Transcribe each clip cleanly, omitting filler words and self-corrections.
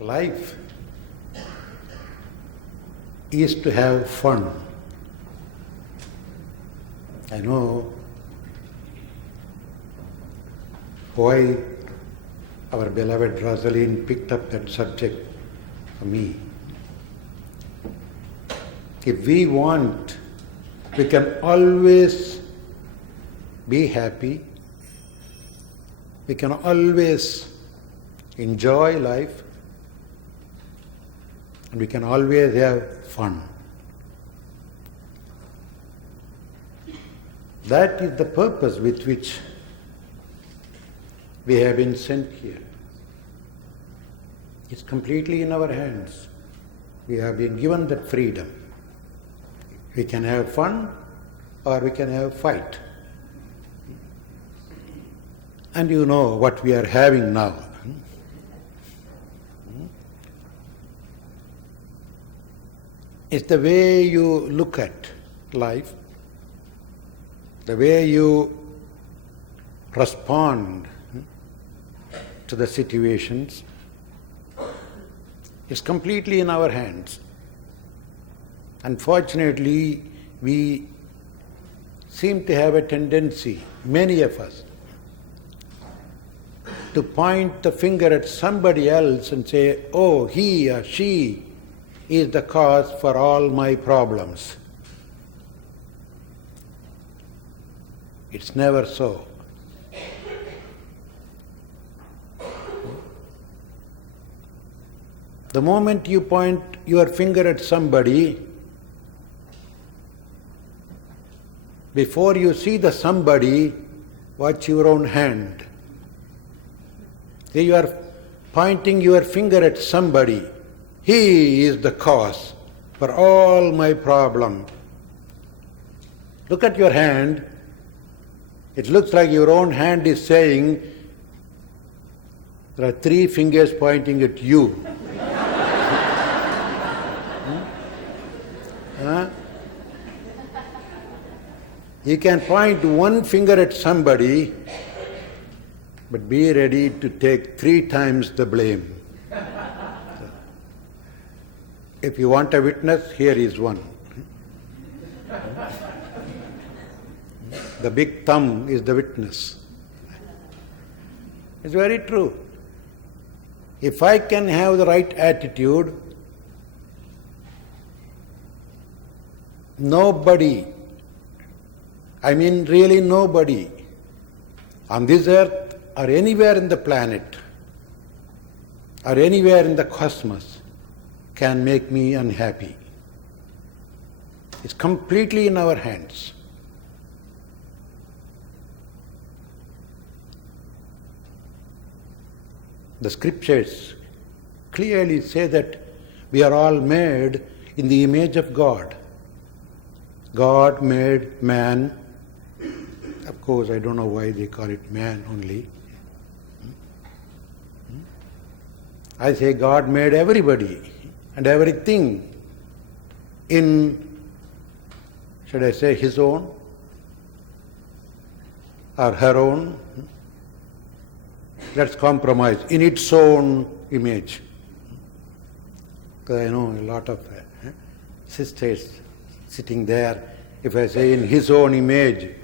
Life is to have fun. I know why our beloved Rosalind picked up that subject for me. If we want, we can always be happy. We can always enjoy life. And we can always have fun. That is the purpose with which we have been sent here. It's completely in our hands. We have been given that freedom. We can have fun or we can have fight. And you know what we are having now. It's the way you look at life, the way you respond to the situations. It's completely in our hands. Unfortunately, we seem to have a tendency, many of us, to point the finger at somebody else and say, oh, he or she is the cause for all my problems. It's never so. The moment you point your finger at somebody, before you see the somebody, watch your own hand. You are pointing your finger at somebody. He is the cause for all my problem. Look at your hand. It looks like your own hand is saying, there are 3 fingers pointing at you. Huh? You can point 1 finger at somebody, but be ready to take 3 times the blame. If you want a witness, here is one. The big thumb is the witness. It's very true. If I can have the right attitude, nobody, I mean really nobody, on this earth or anywhere in the planet or anywhere in the cosmos can make me unhappy. It's completely in our hands. The scriptures clearly say that we are all made in the image of God. God made man. Of course, I don't know why they call it man only. I say God made everybody and everything in, should I say, his own or her own? Let's compromise, in its own image. Because I know a lot of sisters sitting there. If I say in his own image,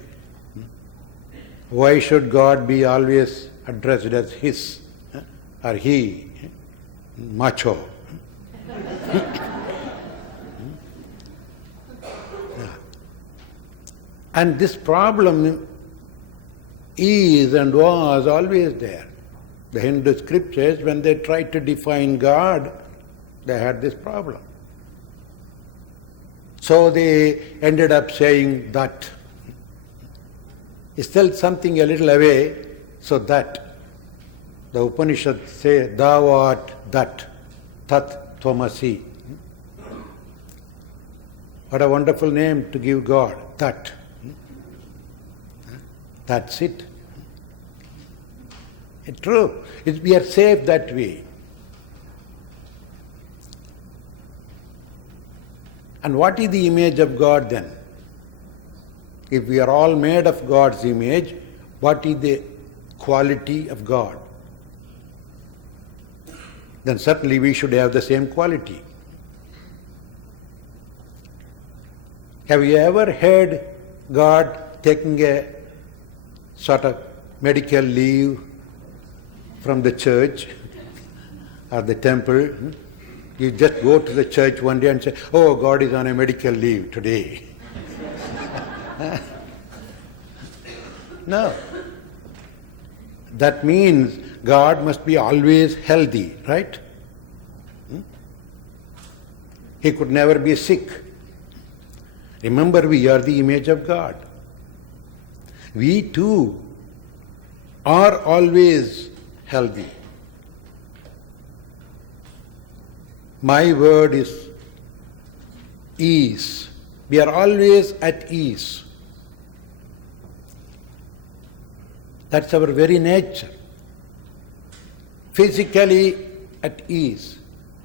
why should God be always addressed as his or he? Macho. And this problem is and was always there. The Hindu scriptures, when they tried to define God, they had this problem. So they ended up saying that. It's still something a little away, so that. The Upanishads say, thou art that, tat tvamasi. What a wonderful name to give God, that. That's it. True. We are safe that way. And what is the image of God then? If we are all made of God's image, what is the quality of God? Then certainly we should have the same quality. Have you ever heard God taking a sort of medical leave from the church or the temple? You just go to the church one day and say, "Oh, God is on a medical leave today." No. That means God must be always healthy, right? He could never be sick. Remember, we are the image of God. We too are always healthy. My word is ease. We are always at ease. That's our very nature. Physically at ease,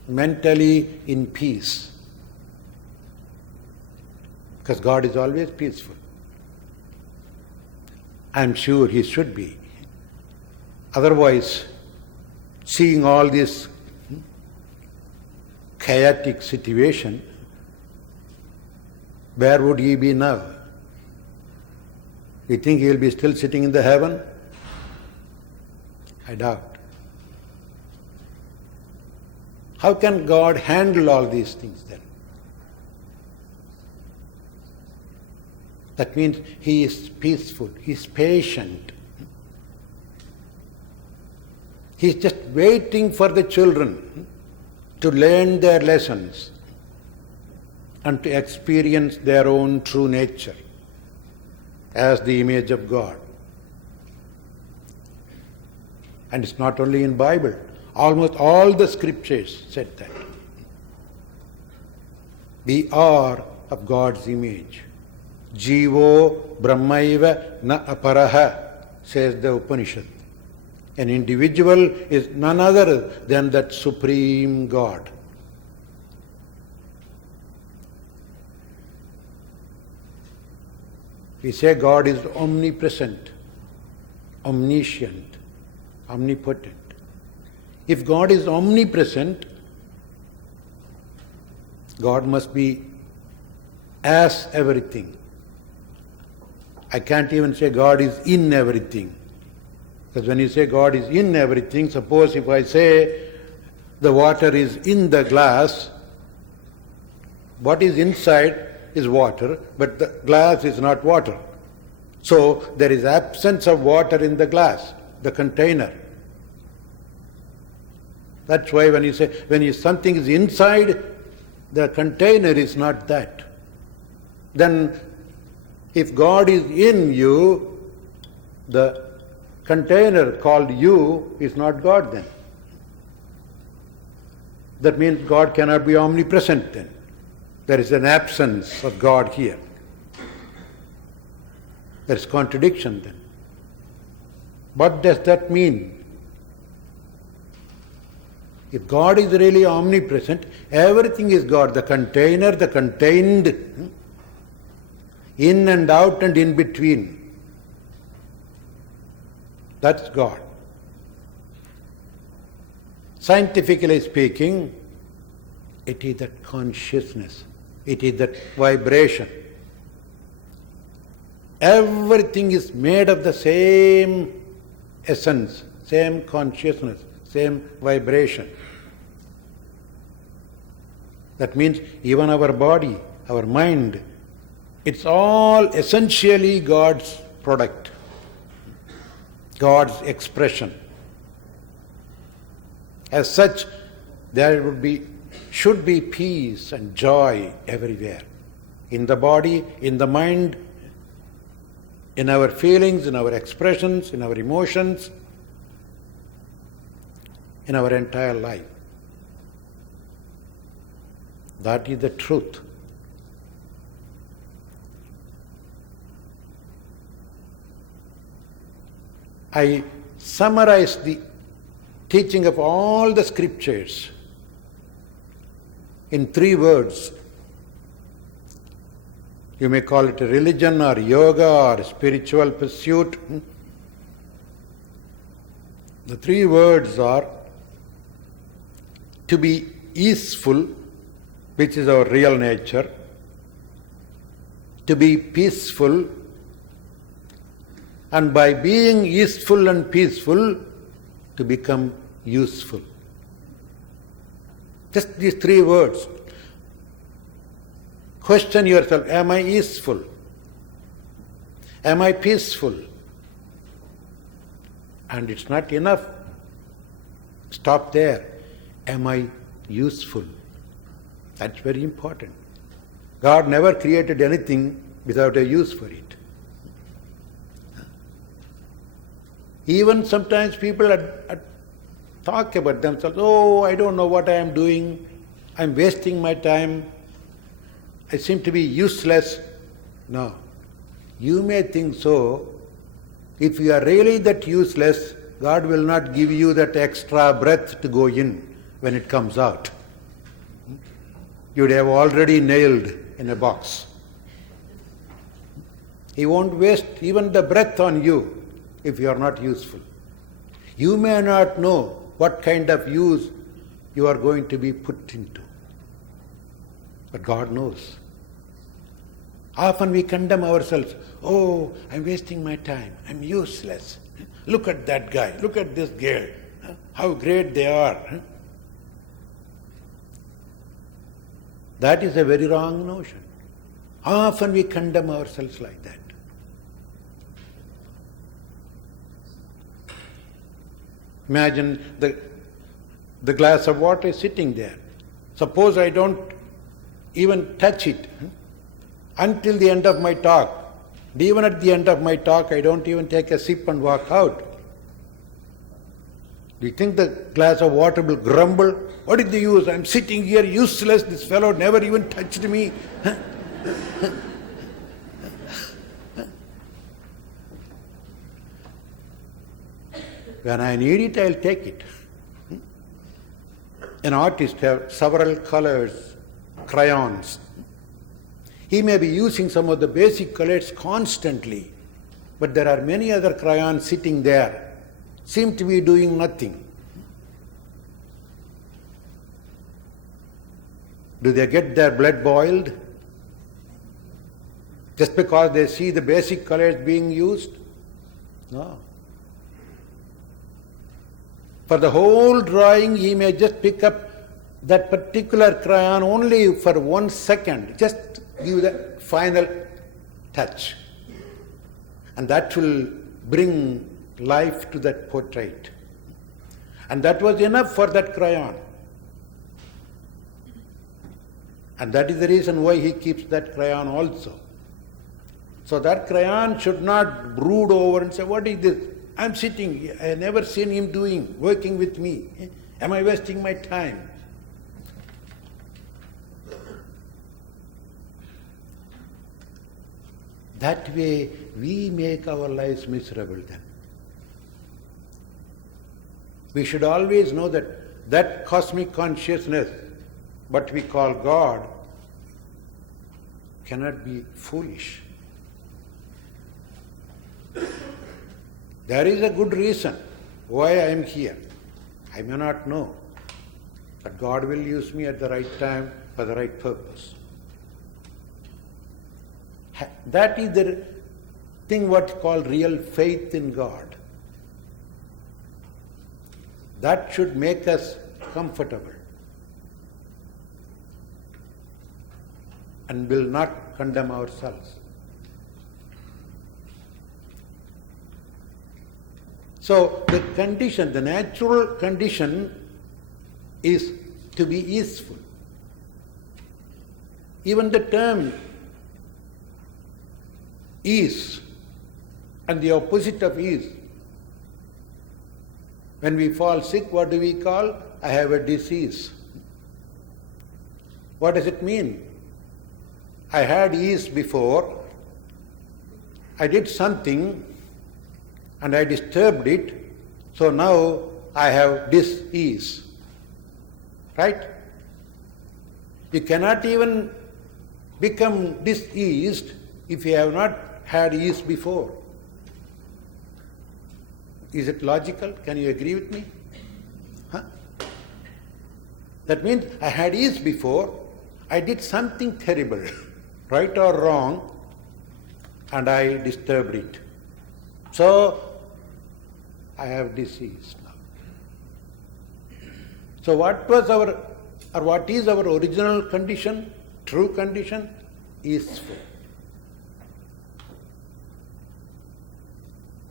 mentally in peace. Because God is always peaceful. I'm sure He should be. Otherwise, seeing all this chaotic situation, where would He be now? You think He will be still sitting in the heaven? I doubt. How can God handle all these things then? That means He is peaceful, He is patient. He is just waiting for the children to learn their lessons and to experience their own true nature as the image of God. And it's not only in Bible. Almost all the scriptures said that. We are of God's image. Jivo brahmaiva na aparaha, says the Upanishad. An individual is none other than that supreme God. We say God is omnipresent, omniscient, omnipotent. If God is omnipresent, God must be as everything. I can't even say God is in everything. Because when you say God is in everything, suppose if I say the water is in the glass, what is inside is water, but the glass is not water. So there is absence of water in the glass, the container. That's why when you say, something is inside, the container is not that. Then if God is in you, the container called you is not God then. That means God cannot be omnipresent then. There is an absence of God here. There is contradiction then. What does that mean? If God is really omnipresent, everything is God. The container, the contained, in and out and in between. That's God. Scientifically speaking, it is that consciousness. It is that vibration. Everything is made of the same essence, same consciousness, same vibration. That means even our body, our mind, it's all essentially God's product, God's expression. As such, there should be peace and joy everywhere. In the body, in the mind, in our feelings, in our expressions, in our emotions, in our entire life. That is the truth. I summarize the teaching of all the scriptures in 3 words. You may call it a religion or yoga or spiritual pursuit. The 3 words are to be easeful, which is our real nature, to be peaceful, and by being easeful and peaceful, to become useful. Just these 3 words. Question yourself, am I easeful? Am I peaceful? And it's not enough. Stop there. Am I useful? That's very important. God never created anything without a use for it. Even sometimes people talk about themselves, oh, I don't know what I am doing, I'm wasting my time, I seem to be useless. No. You may think so. If you are really that useless, God will not give you that extra breath to go in when it comes out. You'd have already nailed in a box. He won't waste even the breath on you if you are not useful. You may not know what kind of use you are going to be put into, but God knows. Often we condemn ourselves. Oh, I'm wasting my time. I'm useless. Look at that guy. Look at this girl. How great they are. That is a very wrong notion. Often we condemn ourselves like that. Imagine the glass of water is sitting there. Suppose I don't even touch it until the end of my talk. Even at the end of my talk, I don't even take a sip and walk out. Do you think the glass of water will grumble? What is the use? I'm sitting here useless. This fellow never even touched me. When I need it, I'll take it. An artist has several colors, crayons. He may be using some of the basic colors constantly, but there are many other crayons sitting there, seem to be doing nothing. Do they get their blood boiled just because they see the basic colors being used? No. For the whole drawing, he may just pick up that particular crayon only for 1 second, just give the final touch. And that will bring life to that portrait. And that was enough for that crayon. And that is the reason why he keeps that crayon also. So that crayon should not brood over and say, what is this? I'm sitting here. I have never seen him working with me. Am I wasting my time? That way we make our lives miserable then. We should always know that that cosmic consciousness, what we call God, cannot be foolish. There is a good reason why I am here. I may not know, but God will use me at the right time for the right purpose. That is the thing what called real faith in God. That should make us comfortable and will not condemn ourselves. So the condition, the natural condition is to be easeful. Even the term ease and the opposite of ease. When we fall sick, what do we call? I have a disease. What does it mean? I had ease before, I did something and I disturbed it, So now I have dis-ease. Right? You cannot even become diseased if you have not had ease before. Is it logical? Can you agree with me? Huh? That means I had ease before, I did something terrible, right or wrong, and I disturbed it. So I have disease now. So what is our original condition, true condition? Easeful.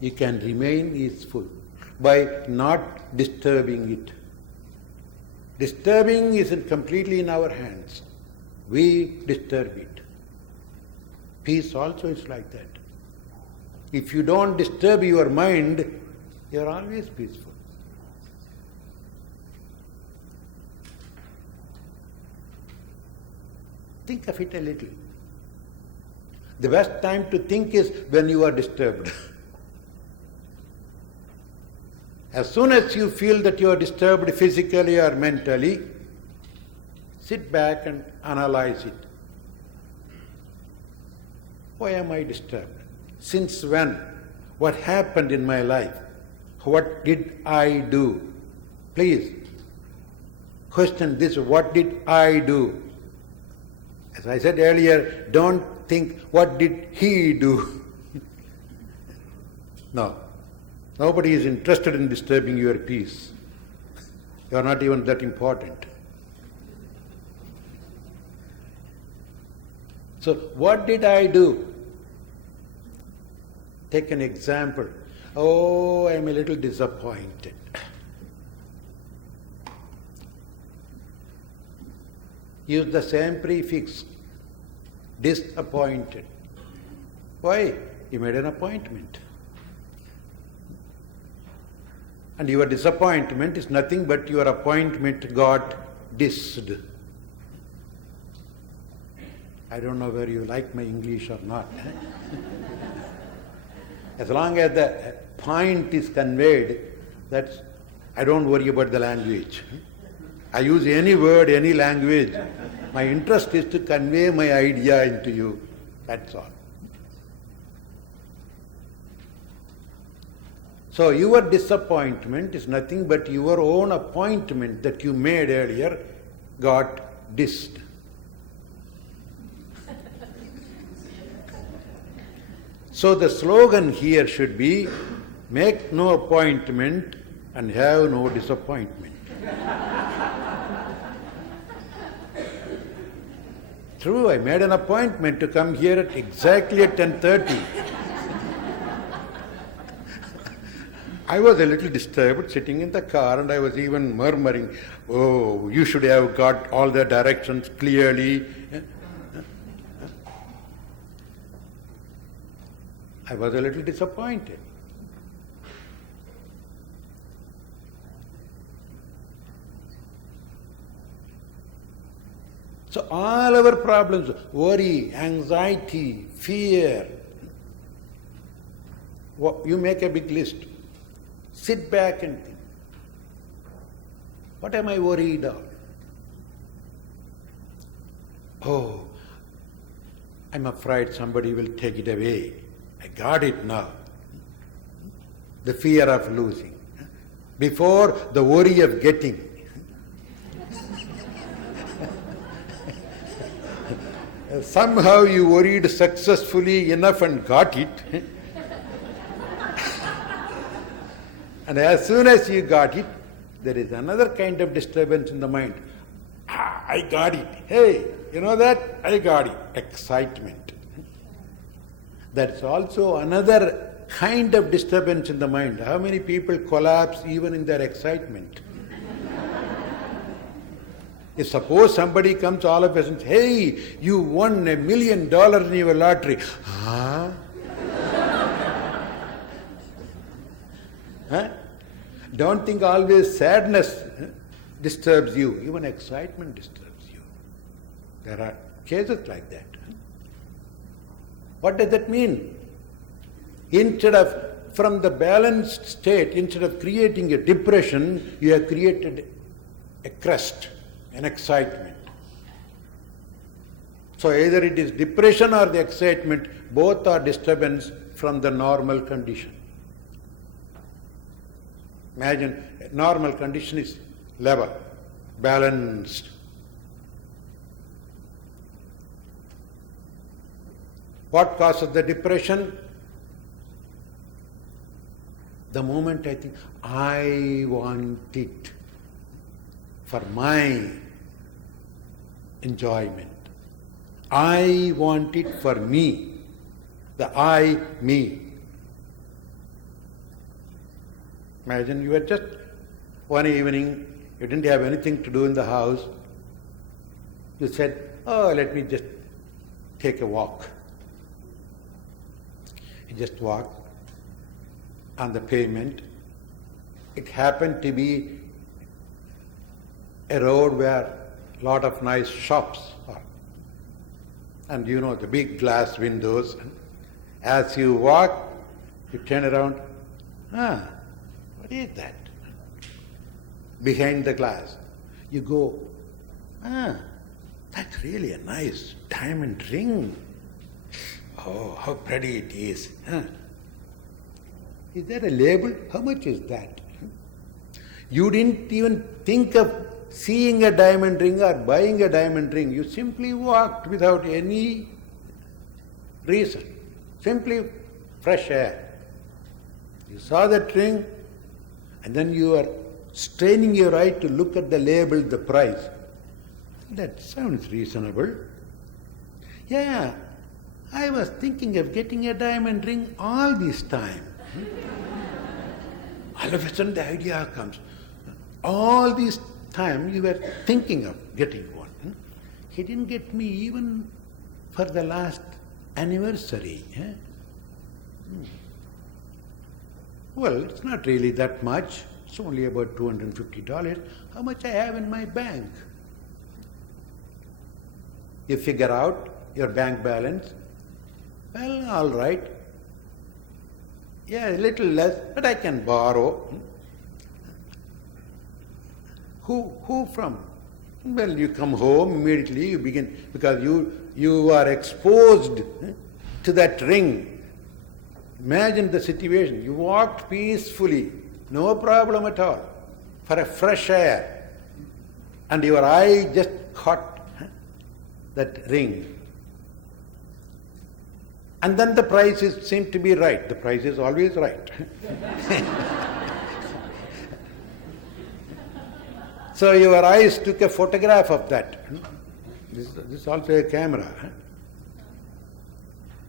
You can remain easeful by not disturbing it. Disturbing is completely in our hands. We disturb it. Peace also is like that. If you don't disturb your mind, you are always peaceful. Think of it a little. The best time to think is when you are disturbed. As soon as you feel that you are disturbed physically or mentally, sit back and analyze it. Why am I disturbed? Since when? What happened in my life? What did I do? Please, question this, what did I do? As I said earlier, don't think, what did he do? No. Nobody is interested in disturbing your peace. You are not even that important. So, what did I do? Take an example. Oh, I am a little disappointed. Use the same prefix, disappointed. Why? You made an appointment. And your disappointment is nothing but your appointment got dissed. I don't know whether you like my English or not. As long as the point is conveyed, I don't worry about the language. I use any word, any language. My interest is to convey my idea into you. That's all. So your disappointment is nothing but your own appointment that you made earlier got dissed. So the slogan here should be, make no appointment and have no disappointment. True, I made an appointment to come here exactly at 10:30. I was a little disturbed sitting in the car, and I was even murmuring, oh, you should have got all the directions clearly. I was a little disappointed. So all our problems, worry, anxiety, fear, you make a big list. Sit back and think. What am I worried of? Oh, I'm afraid somebody will take it away. I got it now. The fear of losing. Before, the worry of getting. Somehow you worried successfully enough and got it. And as soon as you got it, there is another kind of disturbance in the mind. I got it. Hey, you know that? I got it. Excitement. That's also another kind of disturbance in the mind. How many people collapse even in their excitement? If suppose somebody comes all of us and says, hey, you won $1 million in your lottery. Huh? Huh? Don't think always sadness disturbs you. Even excitement disturbs you. There are cases like that. What does that mean? Instead of from the balanced state, instead of creating a depression, you have created a crest, an excitement. So either it is depression or the excitement, both are disturbance from the normal condition. Imagine, a normal condition is level, balanced. What causes the depression? The moment I think, I want it for my enjoyment. I want it for me. The I, me. Imagine you were just one evening, you didn't have anything to do in the house. You said, oh, let me just take a walk. You just walked on the pavement. It happened to be a road where a lot of nice shops are. And you know the big glass windows. As you walk, you turn around, what is that? Behind the glass. You go, that's really a nice diamond ring. Oh, how pretty it is. Is there a label? How much is that? You didn't even think of seeing a diamond ring or buying a diamond ring. You simply walked without any reason. Simply fresh air. You saw that ring, and then you are straining your eye to look at the label, the price. That sounds reasonable. Yeah, I was thinking of getting a diamond ring all this time. All of a sudden the idea comes. All this time you were thinking of getting one. He didn't get me even for the last anniversary. Well, it's not really that much. It's only about $250. How much I have in my bank? You figure out your bank balance. Well, all right. Yeah, a little less, but I can borrow. Who from? Well, you come home immediately, you begin, because you are exposed to that ring. Imagine the situation. You walked peacefully, no problem at all, for a fresh air, and your eye just caught that ring. And then the price seemed to be right. The price is always right. So your eyes took a photograph of that. This is also a camera.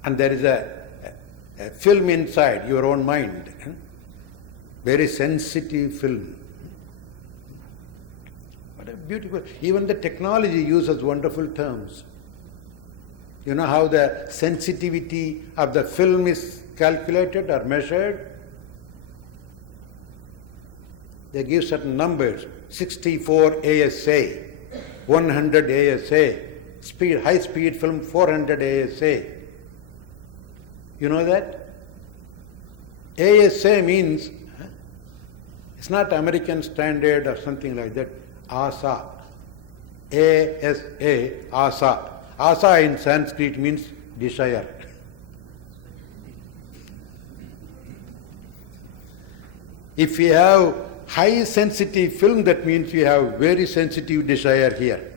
And there is a film inside your own mind. Very sensitive film. What a beautiful... Even the technology uses wonderful terms. You know how the sensitivity of the film is calculated or measured? They give certain numbers, 64 ASA, 100 ASA, high speed film 400 ASA. You know that? ASA means, it's not American standard or something like that, ASA. ASA, ASA. Asa in Sanskrit means desire. If you have high sensitive film, that means you have very sensitive desire here.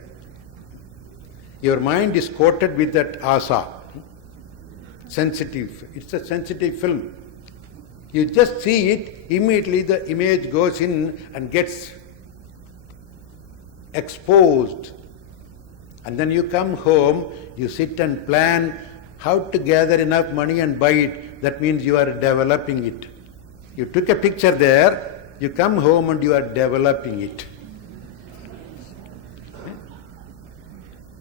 Your mind is coated with that asa. Sensitive. It's a sensitive film. You just see it, immediately the image goes in and gets exposed. And then you come home, you sit and plan how to gather enough money and buy it. That means you are developing it. You took a picture there, you come home and you are developing it.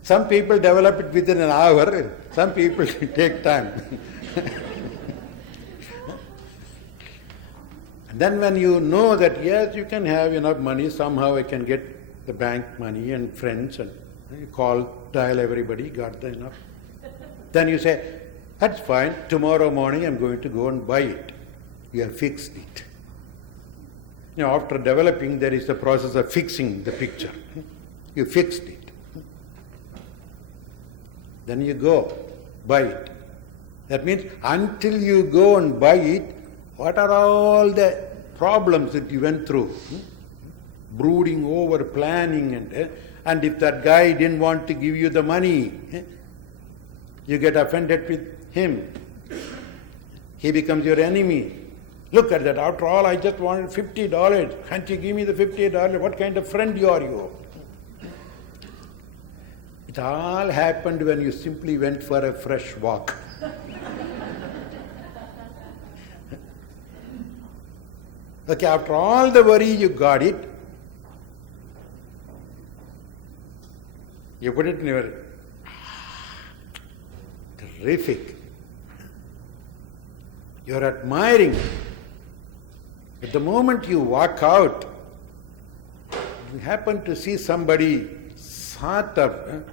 Some people develop it within an hour, some people take time. And then when you know that, yes, you can have enough money, somehow I can get the bank money and friends, and you call, dial everybody, got the enough. Then you say, that's fine, tomorrow morning I'm going to go and buy it. You have fixed it. After developing, there is the process of fixing the picture. You fixed it. Then you go, buy it. That means until you go and buy it, what are all the problems that you went through? Brooding over, planning, and if that guy didn't want to give you the money, you get offended with him. He becomes your enemy. Look at that. After all, I just wanted $50. Can't you give me the $50? What kind of friend are you? It all happened when you simply went for a fresh walk. Okay, after all the worry, you got it. You put it in your... Terrific. You're admiring. At the moment you walk out, you happen to see somebody sort of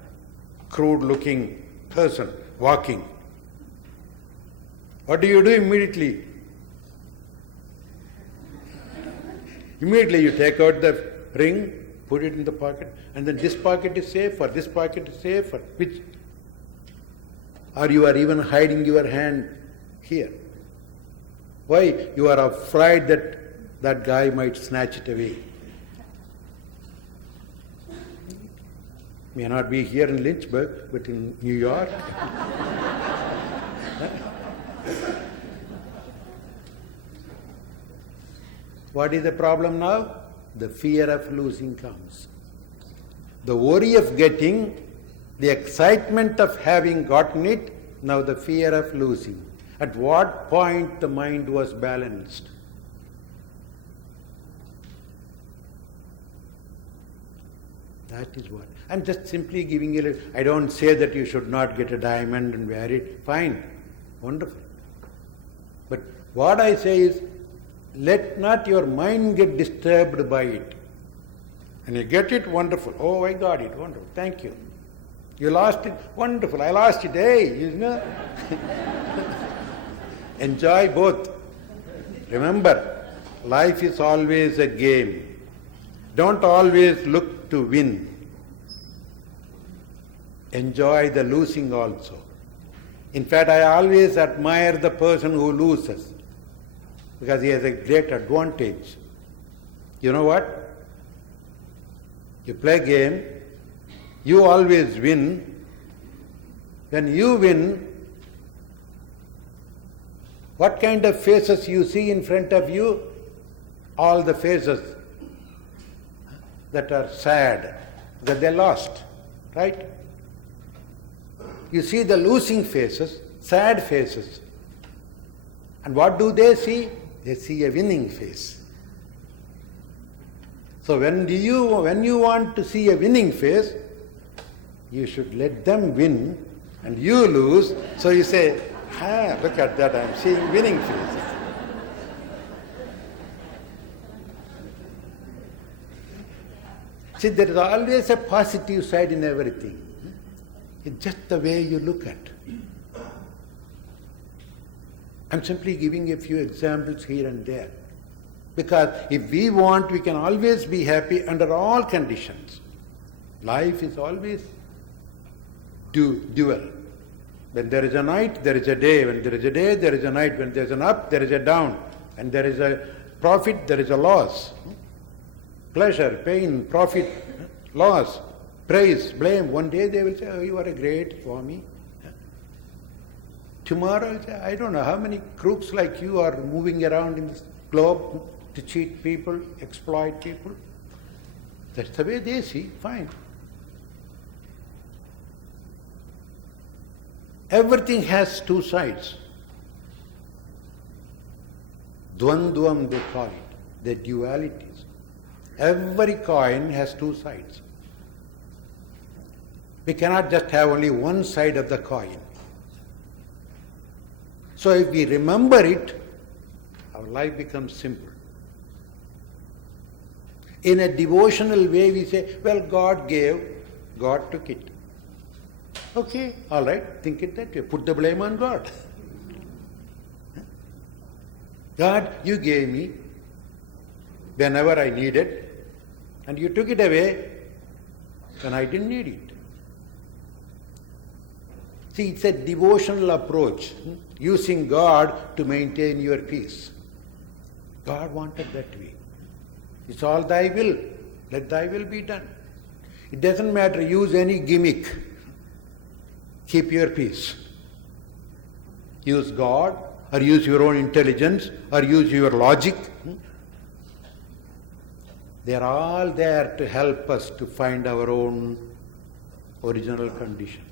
crude-looking person walking. What do you do immediately? Immediately you take out the ring, put it in the pocket, and then this pocket is safer, this pocket is safer. Which? Or you are even hiding your hand here. Why? You are afraid that that guy might snatch it away. May not be here in Lynchburg, but in New York. What is the problem now? The fear of losing comes. The worry of getting, the excitement of having gotten it, now the fear of losing. At what point the mind was balanced? That is what. I'm just simply giving you, I don't say that you should not get a diamond and wear it. Fine, wonderful. But what I say is, let not your mind get disturbed by it. And you get it, wonderful. Oh, I got it, wonderful. Thank you. You lost it, wonderful. I lost it, hey, you know. Enjoy both. Remember, life is always a game. Don't always look to win. Enjoy the losing also. In fact, I always admire the person who loses, because he has a great advantage. You know what? You play a game, you always win. When you win, what kind of faces you see in front of you? All the faces that are sad, that they lost, right? You see the losing faces, sad faces. And what do they see? They see a winning face. So when you want to see a winning face, you should let them win and you lose. So you say, look at that, I'm seeing winning faces. See, there is always a positive side in everything. It's just the way you look at. I'm simply giving a few examples here and there. Because if we want, we can always be happy under all conditions. Life is always dual. When there is a night, there is a day. When there is a day, there is a night. When there is an up, there is a down. When there is a profit, there is a loss. Pleasure, pain, profit, loss, praise, blame. One day they will say, oh, you are a great Swami. Tomorrow, I don't know how many crooks like you are moving around in this globe to cheat people, exploit people. That's the way they see, fine. Everything has two sides. Dvandvam they call it, the dualities. Every coin has two sides. We cannot just have only one side of the coin. So if we remember it, our life becomes simple. In a devotional way, we say, well, God gave, God took it. Okay, all right, think it that way. Put the blame on God. God, you gave me whenever I needed, and you took it away when I didn't need it. See, it's a devotional approach, using God to maintain your peace. God wanted that way. It's all thy will. Let thy will be done. It doesn't matter, use any gimmick. Keep your peace. Use God, or use your own intelligence, or use your logic. They are all there to help us to find our own original condition.